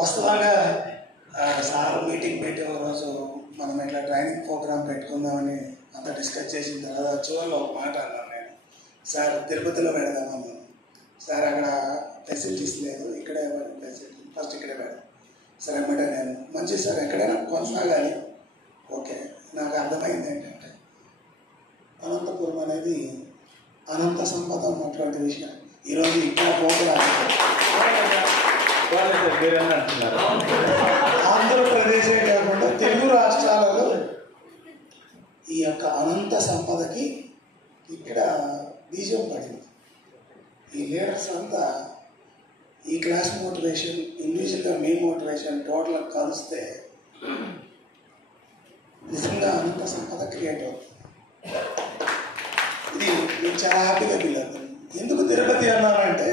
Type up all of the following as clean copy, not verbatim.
వాస్తవంగా sir meeting పెట్టి ఒక రోజు మనం ఇట్లా ట్రైనింగ్ ప్రోగ్రామ్ పెట్టుకుందామని అంత డిస్కస్ చేసిన తర్వాత చివరిలో ఒక మాట అన్నాను నేను, సార్ తిరుపతిలో పెడదామన్నాను. సార్ అక్కడ ఫెసిలిటీస్ లేదు, ఇక్కడే ఫెసిలిటీ ఫస్ట్ ఇక్కడే పెడదాం. సరే అన్నమాట నేను మంచిది సార్ ఎక్కడైనా కొనసాగాలి. ఓకే, నాకు అర్థమైంది ఏంటంటే అనంతపురం అనేది అనంత సంపద ఉన్నటువంటి విషయం. ఈరోజు ఇక్కడ ఆంధ్రప్రదేశే కాకుండా తెలుగు రాష్ట్రాలలో ఈ యొక్క అనంత సంపదకి ఇక్కడ బీజం పడింది. ఈ లీడర్స్ అంతా ఈ క్లాస్ మోటివేషన్, ఇండివిజువల్గా మీ మోటివేషన్ టోటల్ కలిస్తే నిజంగా అనంత సంపద క్రియేట్ అవుతుంది. ఇది నేను చాలా హ్యాపీగా ఫీల్ అవుతుంది. ఎందుకు తిరుపతి అన్నానంటే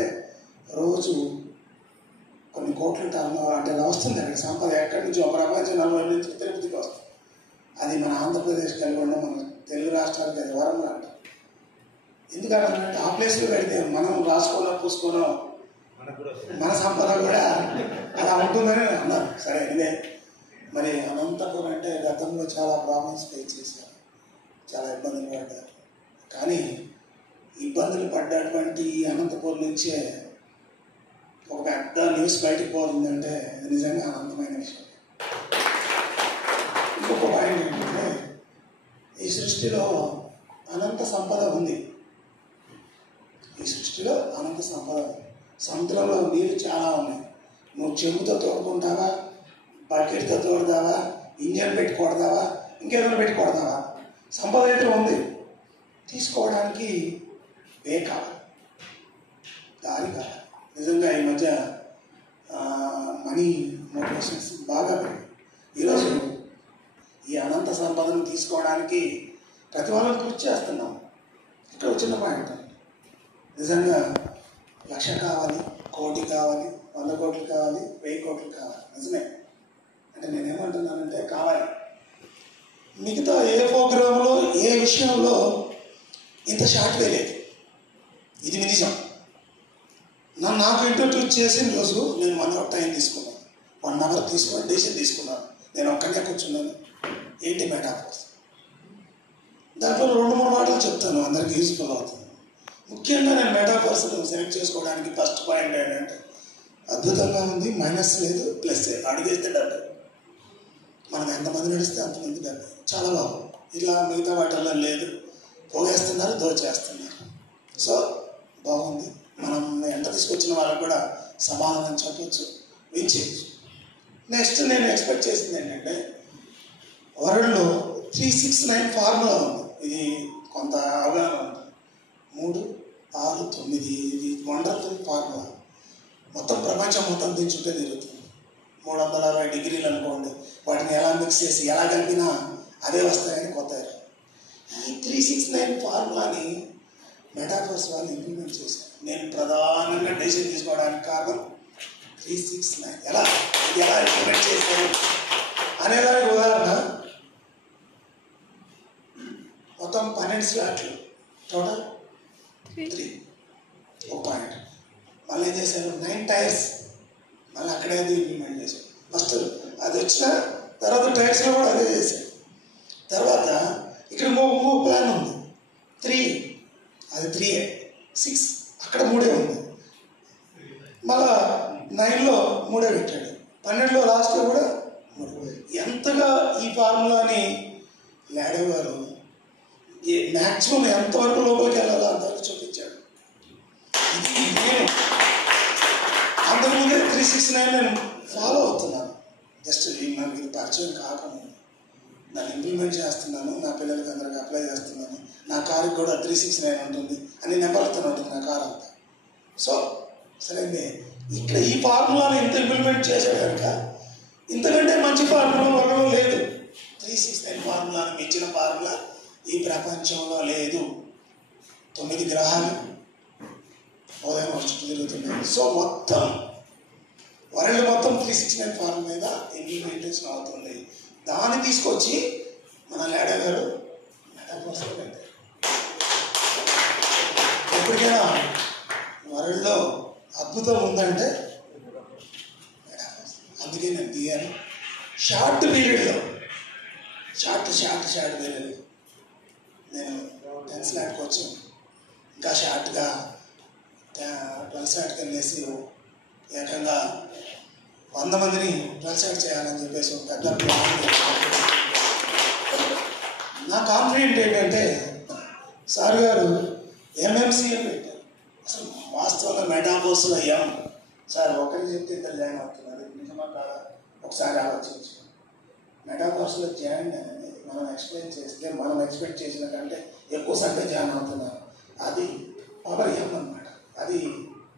రోజు కొన్ని కోట్ల అంటే వస్తుంది అక్కడ సంపద, ఎక్కడి నుంచి ఒక ప్రపంచం నలుగురి నుంచి తిరుపతికి వస్తుంది. అది మన ఆంధ్రప్రదేశ్ కలిగి ఉన్న మన తెలుగు రాష్ట్రాలకు అది వరంగా అంటారు. ఎందుకంటే ఆ ప్లేస్లో పెడితే మనం రాసుకోనో పూసుకోనో మన సంపద కూడా అలా ఉంటుందని అన్నారు. సరే ఇదే మరి అనంతపురం అంటే గతంలో చాలా ప్రాబ్లమ్స్ ఫేస్ చేశారు, చాలా ఇబ్బందులు పడ్డారు. కానీ ఇబ్బందులు పడ్డటువంటి అనంతపురం నుంచే ఒక పెద్ద న్యూస్ బయటకు పోతుందంటే ఇది నిజంగా అనంతమైన విషయం. ఇంకొక పాయింట్ ఏంటంటే ఈ సృష్టిలో అనంత సంపద ఉంది. ఈ సృష్టిలో అనంత సంపద ఉంది. సముద్రంలో నీళ్ళు చాలా ఉన్నాయి. నువ్వు చెంబుతో తోడుకుంటావా, బకెట్తో తోడదావా, ఇంజన్ పెట్టి కొడదావా, ఇంకేదైనా పెట్టి కొడదావా, సంపద అయితే ఉంది. తీసుకోవడానికి వే కావాలి, దారి కావాలి. నిజంగా ఈ మధ్య మనీ మోటివేషన్స్ బాగా పెరిగాయి. ఈరోజు ఈ అనంత సంపదను తీసుకోవడానికి ప్రతి వాళ్ళని కృషి చేస్తున్నాం. ఇక్కడ చిన్న పాయింట్, నిజంగా 1,00,000 కావాలి, 1,00,00,000 కావాలి, 100 కోట్లు కావాలి, 1000 కోట్లు కావాలి, నిజమే. అంటే నేనేమంటున్నానంటే కావాలి. మిగతా ఏ ప్రోగ్రాంలో ఏ విషయంలో ఇంత షార్ట్ వేయలేదు. ఇది నిజం. నాకు ఇంట్రడ్యూస్ చేసిన రోజు నేను 1 అవర్ టైం తీసుకున్నాను, 1 అవర్ తీసుకుని డెసిషన్ తీసుకున్నాను. నేను ఒక్కడే కూర్చున్నాను. ఏంటి మెటాఫర్స్, దాంట్లో 2-3 మాటలు చెప్తాను, అందరికి యూజ్ఫుల్ అవుతుంది. ముఖ్యంగా నేను మెటాఫర్స్ సెలెక్ట్ చేసుకోవడానికి ఫస్ట్ పాయింట్ ఏంటంటే అద్భుతంగా ఉంది, మైనస్ లేదు, ప్లస్ లేదు. అడిగేస్తే డబ్బు, మనం ఎంతమంది నడిస్తే అంతమంది డబ్బు, చాలా బాగుంది. ఇలా మిగతా వాటిల్లో లేదు, పోగేస్తున్నారు, దోచేస్తున్నారు. సో బాగుంది. మనం ఎంత తీసుకొచ్చిన వాళ్ళకి కూడా సమాధానం చెప్పచ్చు, వించవచ్చు. నెక్స్ట్ నేను ఎక్స్పెక్ట్ చేసింది ఏంటంటే వరల్డ్లో 369 ఫార్ములా ఉంది. ఇది కొంత అవగాహన ఉంది. 3, 6, 9 ఇది వండర్ఫుల్ ఫార్ములా. మొత్తం ప్రపంచం మొత్తం దీని చుట్టే తిరుగుతుంది. 360 డిగ్రీలు అనుకోండి, వాటిని ఎలా మిక్స్ చేసి ఎలా కలిపినా అదే వస్తాయని కొత్త. ఈ 369 ఫార్ములాని మెటాఫర్స్ వాళ్ళు ఇంప్లిమెంట్ చేశారు. నేను ప్రధానంగా డెసిషన్ తీసుకోవడానికి కారణం 369 ఇది ఎలా ఇంప్లిమెంట్ చేశారు అనేదానికి ఉదాహరణ, మొత్తం 12 స్లాట్లు, టోటల్ 3 ఒక పాయింట్. మళ్ళీ ఏం చేశారు, 9 టైర్స్, మళ్ళీ అక్కడే అది ఇంప్లిమెంట్ చేశారు. ఫస్ట్ అది వచ్చిన తర్వాత టైర్స్లో కూడా అదే చేశారు. తర్వాత ఇక్కడ ఇంకో ప్లాన్ ఉంది, 3 అది 3A, 6 అక్కడ 3 ఉంది. మళ్ళా 9లో 3 పెట్టాడు, 12లో లాస్ట్లో కూడా 3. ఎంతగా ఈ ఫార్ములాని లాడో గారు మ్యాక్సిమం ఎంతవరకు లోపలికి వెళ్ళాలో అంతవరకు చూపించాడు. ఇది నేను అంతకుముందే 369 నేను ఫాలో అవుతున్నాను. జస్ట్ నాకు ఇది పరిచయం కాకముందు దాన్ని ఇంప్లిమెంట్ చేస్తున్నాను, నా పిల్లలకి అందరికి అప్లై చేస్తున్నాను. నా కారుకి కూడా 369 ఉంటుంది, అన్ని నెంబర్లతో ఉంటుంది నా కారు అంతా. సో సరే ఇక్కడ ఈ ఫార్ములాని ఇంత ఇంప్లిమెంట్ చేశాడు కనుక ఇంతకంటే మంచి ఫార్ములా వరలో లేదు. 369 ఫార్ములాని మించిన ఫార్ములా ఈ ప్రపంచంలో లేదు. 9 గ్రహాలు ఉదయం చుట్టూ తిరుగుతున్నాయి. సో మొత్తం వరల్డ్ మొత్తం 369 ఫార్ములా మీద ఇంప్లిమెంటేషన్ అవుతుంది. దాన్ని తీసుకొచ్చి మన లాడో గారు మెటాఫర్స్లో పెట్టారు. ఎప్పటికైనా వరల్డ్లో అద్భుతం ఉందంటే మెటాఫర్స్. అందుకే నేను దిగాను. షార్ట్ పీరియడ్లో షార్ట్ పీరియడ్ నేను 10th స్లాట్కి వచ్చాను. ఇంకా షార్ట్గా 12th స్లాట్కి వెళ్ళేసి ఏకంగా 100 మందిని 12th స్లాట్ చేయాలని చెప్పేసి ఒక పెద్ద ప్లాన్. నా కాన్ఫిడెంట్ ఏంటంటే సార్ గారు ఎంఎంసీఏ పెట్టారు. అసలు వాస్తవంగా మెటాకోర్సులు అయ్యాం సార్, ఒకరికి చెప్తే ఇద్దరు జాయిన్ అవుతున్నారు, నిజమా కాదా ఒకసారి ఆలోచించు. మెటాకోర్సులో జాయిన్ అనేది మనం ఎక్స్ప్లెయిన్ చేస్తే మనం ఎక్స్పెక్ట్ చేసిన కంటే ఎక్కువ సంఖ్య జాయిన్ అవుతున్నారు. అది పవర్ అన్నమాట. అది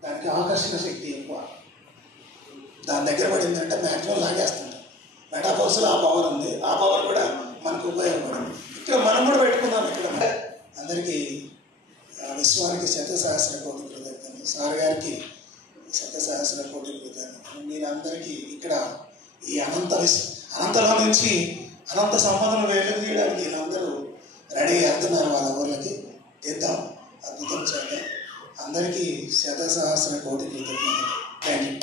దానికి ఆకర్షణ శక్తి ఎక్కువ. దాని దగ్గర పడిందంటే మ్యాక్సిమం లాగేస్తుంటాం. మెటాకోర్సులో ఆ పవర్ ఉంది, ఆ పవర్ కూడా మనకు ఉపయోగపడింది. ఇక్కడ మనం కూడా పెట్టుకున్నాం. ఇక్కడ అందరికీ విశ్వానికి 100,000 కోటి కృతజ్ఞతలు, సార్ గారికి 100,000 కోటి కృతజ్ఞతలు. మీరందరికీ ఇక్కడ ఈ అనంతలో నుంచి అనంత సంపదను వెలువీయడానికి వీళ్ళందరూ రెడీ అవుతున్నారు. వాళ్ళ ఊర్లకి తెద్దాం, అద్భుతం చేద్దాం. అందరికీ 100,000 కోటి కృతజ్ఞతలు. Thank you.